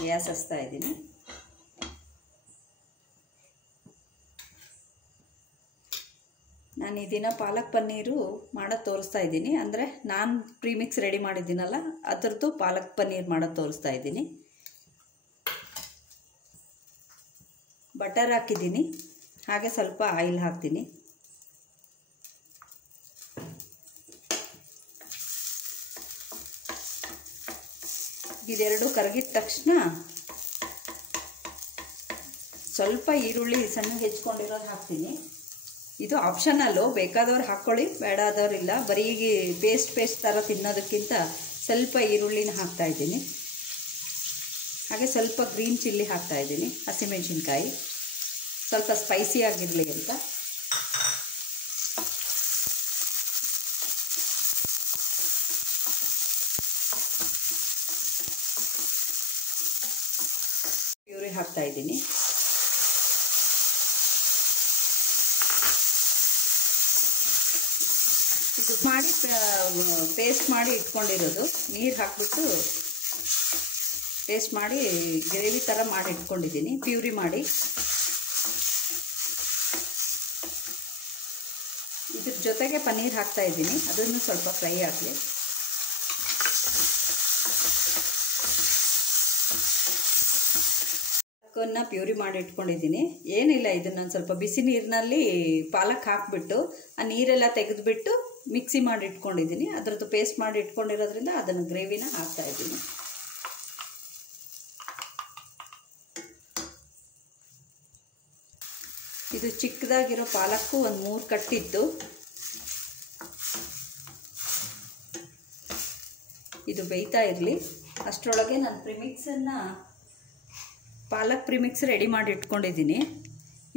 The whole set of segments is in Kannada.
ಗ್ಯಾಸ್ ಹಚ್ತಾ ಇದ್ದೀನಿ. ನಾನು ಈ ದಿನ ಪಾಲಕ್ ಪನ್ನೀರು ಮಾಡೋದು ತೋರಿಸ್ತಾ ಇದ್ದೀನಿ. ಅಂದರೆ ನಾನು ಪ್ರೀಮಿಕ್ಸ್ ರೆಡಿ ಮಾಡಿದ್ದೀನಲ್ಲ ಅದರದ್ದು ಪಾಲಕ್ ಪನ್ನೀರ್ ಮಾಡೋದು ತೋರಿಸ್ತಾ ಇದ್ದೀನಿ. ಬಟರ್ ಹಾಕಿದ್ದೀನಿ, ಹಾಗೆ ಸ್ವಲ್ಪ ಆಯಿಲ್ ಹಾಕ್ತೀನಿ. ಇದೆರಡು ಕರಗಿದ ತಕ್ಷಣ ಸ್ವಲ್ಪ ಈರುಳ್ಳಿ ಸಣ್ಣ ಹೆಚ್ಕೊಂಡಿರೋದು ಹಾಕ್ತೀನಿ. ಇದು ಆಪ್ಷನಲ್ಲು, ಬೇಕಾದವ್ರು ಹಾಕ್ಕೊಳ್ಳಿ, ಬೇಡಾದವ್ರಿಲ್ಲ. ಬರೀ ಪೇಸ್ಟ್ ಥರ ತಿನ್ನೋದಕ್ಕಿಂತ ಸ್ವಲ್ಪ ಈರುಳ್ಳಿನ ಹಾಕ್ತಾಯಿದ್ದೀನಿ. ಹಾಗೆ ಸ್ವಲ್ಪ ಗ್ರೀನ್ ಚಿಲ್ಲಿ ಹಾಕ್ತಾಯಿದ್ದೀನಿ, ಹಸಿಮೆಣಸಿನ್ಕಾಯಿ, ಸ್ವಲ್ಪ ಸ್ಪೈಸಿ ಆಗಿರಲಿ ಅಂತ. ಪ್ಯೂರಿ ಹಾಕ್ತಾಯಿದ್ದೀನಿ. ಇದು ಮಾಡಿ ಪೇಸ್ಟ್ ಮಾಡಿ ಇಟ್ಕೊಂಡಿರೋದು, ನೀರು ಹಾಕ್ಬಿಟ್ಟು ಪೇಸ್ಟ್ ಮಾಡಿ ಗ್ರೇವಿ ಥರ ಮಾಡಿ ಇಟ್ಕೊಂಡಿದ್ದೀನಿ, ಪ್ಯೂರಿ ಮಾಡಿ. ಇದ್ರ ಜೊತೆಗೆ ಪನ್ನೀರ್ ಹಾಕ್ತಾ ಇದ್ದೀನಿ, ಅದನ್ನು ಸ್ವಲ್ಪ ಫ್ರೈ ಆಗಲಿ. ಪಾಲಕನ್ನು ಪ್ಯೂರಿ ಮಾಡಿ ಇಟ್ಕೊಂಡಿದ್ದೀನಿ. ಏನಿಲ್ಲ, ಇದನ್ನು ಸ್ವಲ್ಪ ಬಿಸಿ ನೀರಿನಲ್ಲಿ ಪಾಲಕ್ ಹಾಕಿಬಿಟ್ಟು ಆ ನೀರೆಲ್ಲ ತೆಗೆದುಬಿಟ್ಟು ಮಿಕ್ಸಿ ಮಾಡಿ ಇಟ್ಕೊಂಡಿದ್ದೀನಿ. ಅದರದ್ದು ಪೇಸ್ಟ್ ಮಾಡಿ ಇಟ್ಕೊಂಡಿರೋದ್ರಿಂದ ಅದನ್ನು ಗ್ರೇವಿನ ಹಾಕ್ತಾ ಇದ್ದೀನಿ. ಇದು ಚಿಕ್ಕದಾಗಿರೋ ಪಾಲಕ್ಕು ಒಂದು 3 ಕಟ್ಟಿತ್ತು. ಇದು ಬೇಯ್ತಾ ಇರಲಿ. ಅಷ್ಟರೊಳಗೆ ನಾನು ಪ್ರಿಮಿಕ್ಸನ್ನು ಪಾಲಕ್ ಪ್ರಿಮಿಕ್ಸ್ ರೆಡಿ ಮಾಡಿ ಇಟ್ಕೊಂಡಿದ್ದೀನಿ.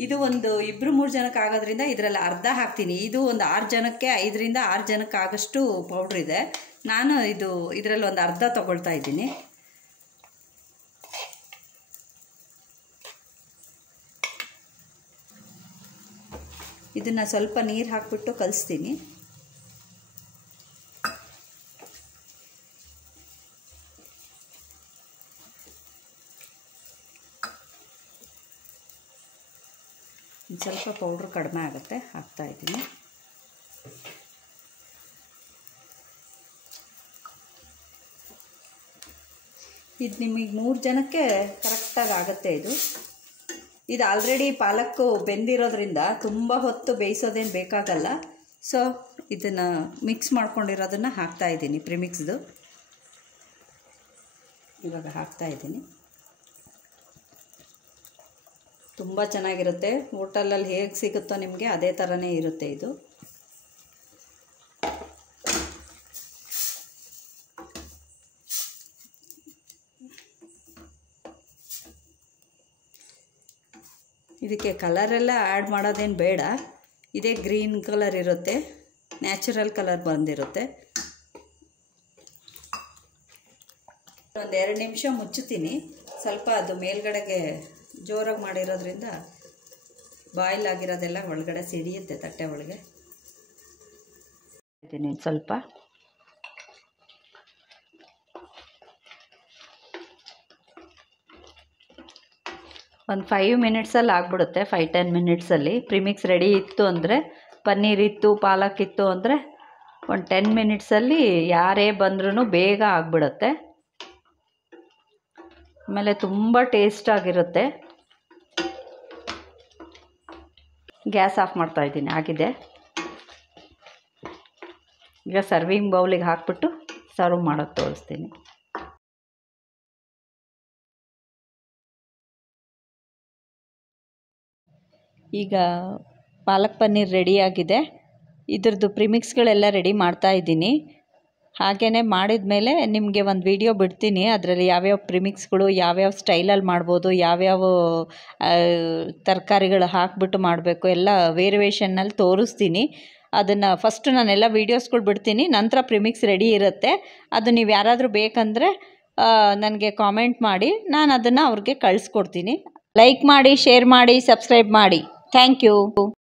ಇದು ಒಂದು 2-3 ಜನಕ್ಕೆ ಆಗೋದ್ರಿಂದ ಇದರಲ್ಲಿ ಅರ್ಧ ಹಾಕ್ತೀನಿ. ಇದು ಒಂದು 6 ಜನಕ್ಕೆ 5ರಿಂದ 6 ಜನಕ್ಕೆ ಆಗೋಷ್ಟು ಪೌಡ್ರ್ ಇದೆ. ನಾನು ಇದರಲ್ಲಿ ಒಂದು ಅರ್ಧ ತೊಗೊಳ್ತಾ ಇದ್ದೀನಿ. ಇದನ್ನು ಸ್ವಲ್ಪ ನೀರು ಹಾಕಿಬಿಟ್ಟು ಕಲಿಸ್ತೀನಿ. ಸ್ವಲ್ಪ ಪೌಡ್ರ್ ಕಡಿಮೆ ಆಗುತ್ತೆ, ಹಾಕ್ತಾಯಿದ್ದೀನಿ. ಇದು ನಿಮಗೆ 3 ಜನಕ್ಕೆ ಕರೆಕ್ಟಾಗಿ ಆಗುತ್ತೆ. ಇದು ಆಲ್ರೆಡಿ ಪಾಲಕ್ಕು ಬೆಂದಿರೋದ್ರಿಂದ ತುಂಬ ಹೊತ್ತು ಬೇಯಿಸೋದೇನು ಬೇಕಾಗಲ್ಲ. ಸೊ ಇದನ್ನು ಮಿಕ್ಸ್ ಮಾಡ್ಕೊಂಡಿರೋದನ್ನು ಹಾಕ್ತಾಯಿದ್ದೀನಿ, ಪ್ರಿಮಿಕ್ಸ್ದು ಇವಾಗ ಹಾಕ್ತಾಯಿದ್ದೀನಿ. ತುಂಬ ಚೆನ್ನಾಗಿರುತ್ತೆ. ಹೋಟೆಲಲ್ಲಿ ಹೇಗೆ ಸಿಗುತ್ತೋ ನಿಮಗೆ ಅದೇ ಥರನೇ ಇರುತ್ತೆ ಇದು. ಇದಕ್ಕೆ ಕಲರೆಲ್ಲ ಆ್ಯಡ್ ಮಾಡೋದೇನು ಬೇಡ. ಇದೇ ಗ್ರೀನ್ ಕಲರ್ ಇರುತ್ತೆ, ನ್ಯಾಚುರಲ್ ಕಲರ್ ಬಂದಿರುತ್ತೆ. ಒಂದು 2 ನಿಮಿಷ ಮುಚ್ಚುತ್ತೀನಿ. ಸ್ವಲ್ಪ ಅದು ಮೇಲ್ಗಡೆಗೆ ಜೋರಾಗಿ ಮಾಡಿರೋದ್ರಿಂದ ಬಾಯ್ಲ್ ಆಗಿರೋದೆಲ್ಲ ಒಳಗಡೆ ಸಿಡಿಯುತ್ತೆ ತಟ್ಟೆ ಒಳಗೆ. ಇದೀನಿ ಸ್ವಲ್ಪ ಒಂದು 5 ಮಿನಿಟ್ಸಲ್ಲಿ ಆಗಿಬಿಡುತ್ತೆ. 5-10 ಮಿನಿಟ್ಸಲ್ಲಿ ಪ್ರಿಮಿಕ್ಸ್ ರೆಡಿ ಇತ್ತು ಅಂದರೆ, ಪನ್ನೀರ್ ಇತ್ತು, ಪಾಲಕ್ ಇತ್ತು ಅಂದರೆ ಒಂದು 10 ಮಿನಿಟ್ಸಲ್ಲಿ ಯಾರೇ ಬಂದ್ರೂ ಬೇಗ ಆಗಿಬಿಡುತ್ತೆ. ಆಮೇಲೆ ತುಂಬ ಟೇಸ್ಟಾಗಿರುತ್ತೆ. ಗ್ಯಾಸ್ ಆಫ್ ಮಾಡ್ತಾಯಿದ್ದೀನಿ, ಆಗಿದೆ. ಈಗ ಸರ್ವಿಂಗ್ ಬೌಲಿಗೆ ಹಾಕ್ಬಿಟ್ಟು ಸರ್ವ್ ಮಾಡೋದು ತೋರಿಸ್ತೀನಿ. ಈಗ ಪಾಲಕ್ ಪನ್ನೀರ್ ರೆಡಿಯಾಗಿದೆ. ಇದ್ರದ್ದು ಪ್ರಿಮಿಕ್ಸ್ಗಳೆಲ್ಲ ರೆಡಿ ಮಾಡ್ತಾಯಿದ್ದೀನಿ. ಹಾಗೆಯೇ ಮಾಡಿದ ಮೇಲೆ ನಿಮಗೆ ಒಂದು ವಿಡಿಯೋ ಬಿಡ್ತೀನಿ. ಅದರಲ್ಲಿ ಯಾವ್ಯಾವ ಪ್ರಿಮಿಕ್ಸ್ಗಳು ಯಾವ್ಯಾವ ಸ್ಟೈಲಲ್ಲಿ ಮಾಡ್ಬೋದು, ಯಾವ್ಯಾವ ತರಕಾರಿಗಳು ಹಾಕಿಬಿಟ್ಟು ಮಾಡಬೇಕು ಎಲ್ಲ ವೇರಿಯೇಷನ್ನಲ್ಲಿ ತೋರಿಸ್ತೀನಿ. ಅದನ್ನು ಫಸ್ಟು ನಾನೆಲ್ಲ ವೀಡಿಯೋಸ್ಗಳು ಬಿಡ್ತೀನಿ, ನಂತರ ಪ್ರಿಮಿಕ್ಸ್ ರೆಡಿ ಇರುತ್ತೆ. ಅದು ನೀವು ಯಾರಾದರೂ ಬೇಕಂದರೆ ನನಗೆ ಕಾಮೆಂಟ್ ಮಾಡಿ, ನಾನು ಅದನ್ನು ಅವ್ರಿಗೆ ಕಳಿಸ್ಕೊಡ್ತೀನಿ. ಲೈಕ್ ಮಾಡಿ, ಶೇರ್ ಮಾಡಿ, ಸಬ್ಸ್ಕ್ರೈಬ್ ಮಾಡಿ. Thank you.